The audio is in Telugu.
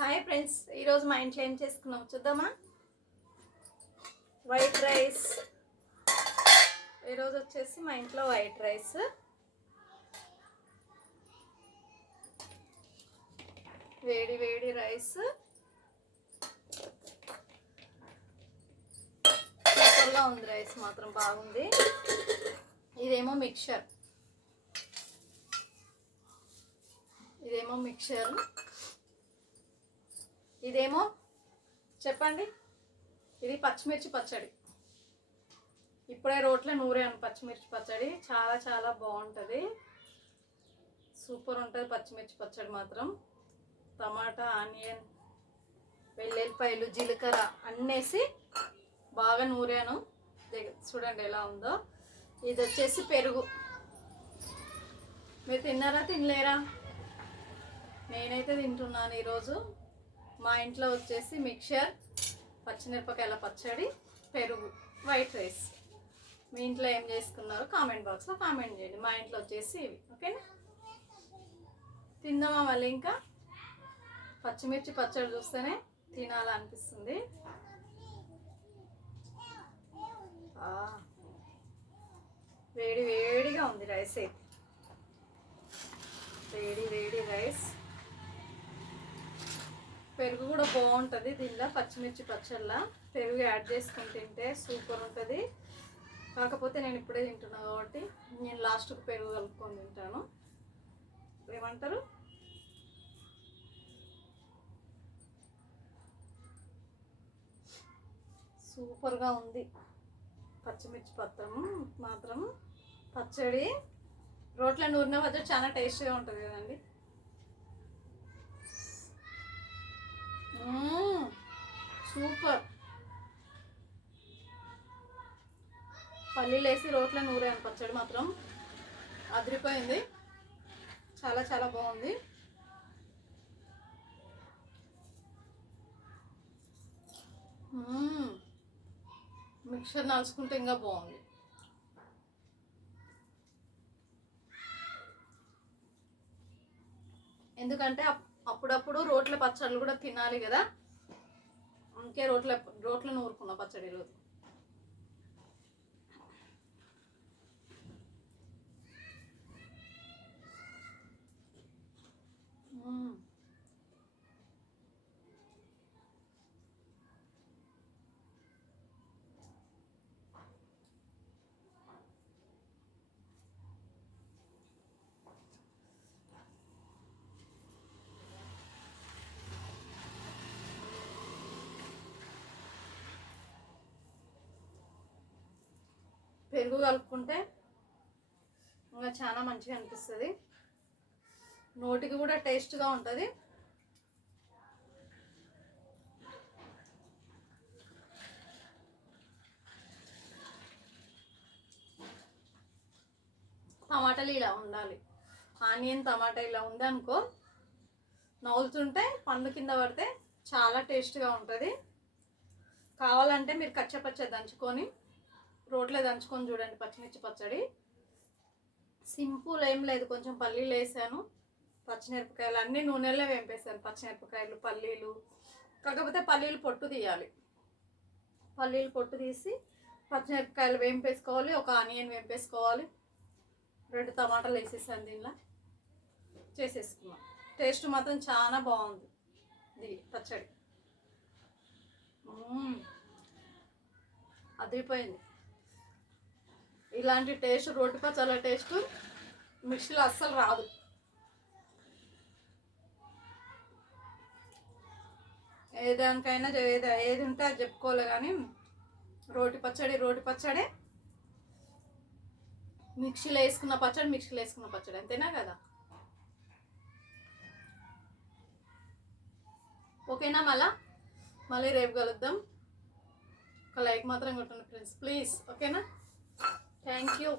హాయ్ ఫ్రెండ్స్, ఈరోజు మా ఇంట్లో ఏం చేసుకున్నాం చూద్దామా. White rice. ఈరోజు వచ్చేసి మా ఇంట్లో వైట్ రైస్, వేడి వేడి రైస్, సూపర్గా ఉంది. రైస్ మాత్రం బాగుంది. ఇదేమో మిక్చర్, ఇదేమో చెప్పండి, ఇది పచ్చిమిర్చి పచ్చడి. ఇప్పుడే రోట్లో నూరాను పచ్చిమిర్చి పచ్చడి. చాలా చాలా బాగుంటుంది, సూపర్ ఉంటుంది పచ్చిమిర్చి పచ్చడి మాత్రం. టమాటా, ఆనియన్, వెల్లుల్లిపాయలు, జీలకర్ర అన్నేసి బాగా నూరాను. చూడండి ఎలా ఉందో. ఇది వచ్చేసి పెరుగు. మీరు తిన్నారా తినలేరా? నేనైతే తింటున్నాను ఈరోజు. మా ఇంట్లో వచ్చేసి మిక్చర్, పచ్చిమిరపకాయల పచ్చడి, పెరుగు, వైట్ రైస్. మీ ఇంట్లో ఏం చేసుకున్నారో కామెంట్ బాక్స్లో కామెంట్ చేయండి. మా ఇంట్లో వచ్చేసి ఇవి. ఓకేనా, తిందామా మళ్ళీ. ఇంకా పచ్చిమిర్చి పచ్చడి చూస్తేనే తినాలనిపిస్తుంది. వేడి వేడిగా ఉంది రైస్ అయితే. వేడి వేడి రైస్, పెరుగు కూడా బాగుంటుంది దీనిలో. పచ్చిమిర్చి పచ్చళ్ళ పెరుగు యాడ్ చేసుకొని తింటే సూపర్ ఉంటుంది. కాకపోతే నేను ఇప్పుడే తింటున్నాను కాబట్టి నేను లాస్ట్కు పెరుగు కలుపుకొని తింటాను. ఏమంటారు? సూపర్గా ఉంది పచ్చిమిర్చి మాత్రం. పచ్చడి రోట్లో నూరిన పచ్చడి చాలా టేస్ట్గా ఉంటుంది కదండి. సూపర్. పల్లీలు వేసి రోట్లో నూరాను పచ్చడి మాత్రం అదిరిపోయింది. చాలా చాలా బాగుంది. మిక్సర్ నలుచుకుంటే ఇంకా బాగుంది. ఎందుకంటే అప్పుడప్పుడు రోట్ల పచ్చళ్ళు కూడా తినాలి కదా, అందుకే రోట్లో నూరుకున్న పచ్చడి ఈరోజు. పెరుగు కలుపుకుంటే ఇంకా చాలా మంచిగా అనిపిస్తుంది. నోటికి కూడా టేస్ట్గా ఉంటుంది. టమాటాలు ఇలా ఉండాలి. ఆనియన్ టమాటా ఇలా ఉందనుకో, నవ్వుతుంటే పండు కింద పడితే చాలా టేస్ట్గా ఉంటుంది. కావాలంటే మీరు కచ్చపచ్చ దంచుకొని రోట్లో దంచుకొని చూడండి పచ్చిమిర్చి పచ్చడి. సింపుల్, ఏం లేదు. కొంచెం పల్లీలు వేసాను, పచ్చిమిరపకాయలు అన్నీ నూనెలో వేంపేసాను. పచ్చిమిరపకాయలు, పల్లీలు. కాకపోతే పల్లీలు పొట్టు తీయాలి. పల్లీలు పొట్టు తీసి పచ్చిమిరపకాయలు వేంపేసుకోవాలి. ఒక ఆనియన్ వేంపేసుకోవాలి. 2 టమాటాలు వేసేసాను. దీనిలో చేసేసుకున్నాం. టేస్ట్ మాత్రం చాలా బాగుంది ఇది పచ్చడి. అదిరిపోయింది. ఇలాంటి టేస్ట్, రోటి పచ్చళ్ళ టేస్ట్ మిక్సీలో అస్సలు రాదు. ఏదానికైనా ఏది ఉంటే అది చెప్పుకోలే, కానీ రోటి పచ్చడి మిక్సీలో వేసుకున్న పచ్చడి అంతేనా కదా. ఓకేనా, మళ్ళీ రేపు కలుద్దాం. ఒక లైక్ మాత్రం కొట్టండి ఫ్రెండ్స్, ప్లీజ్. ఓకేనా, థ్యాంక్ యూ.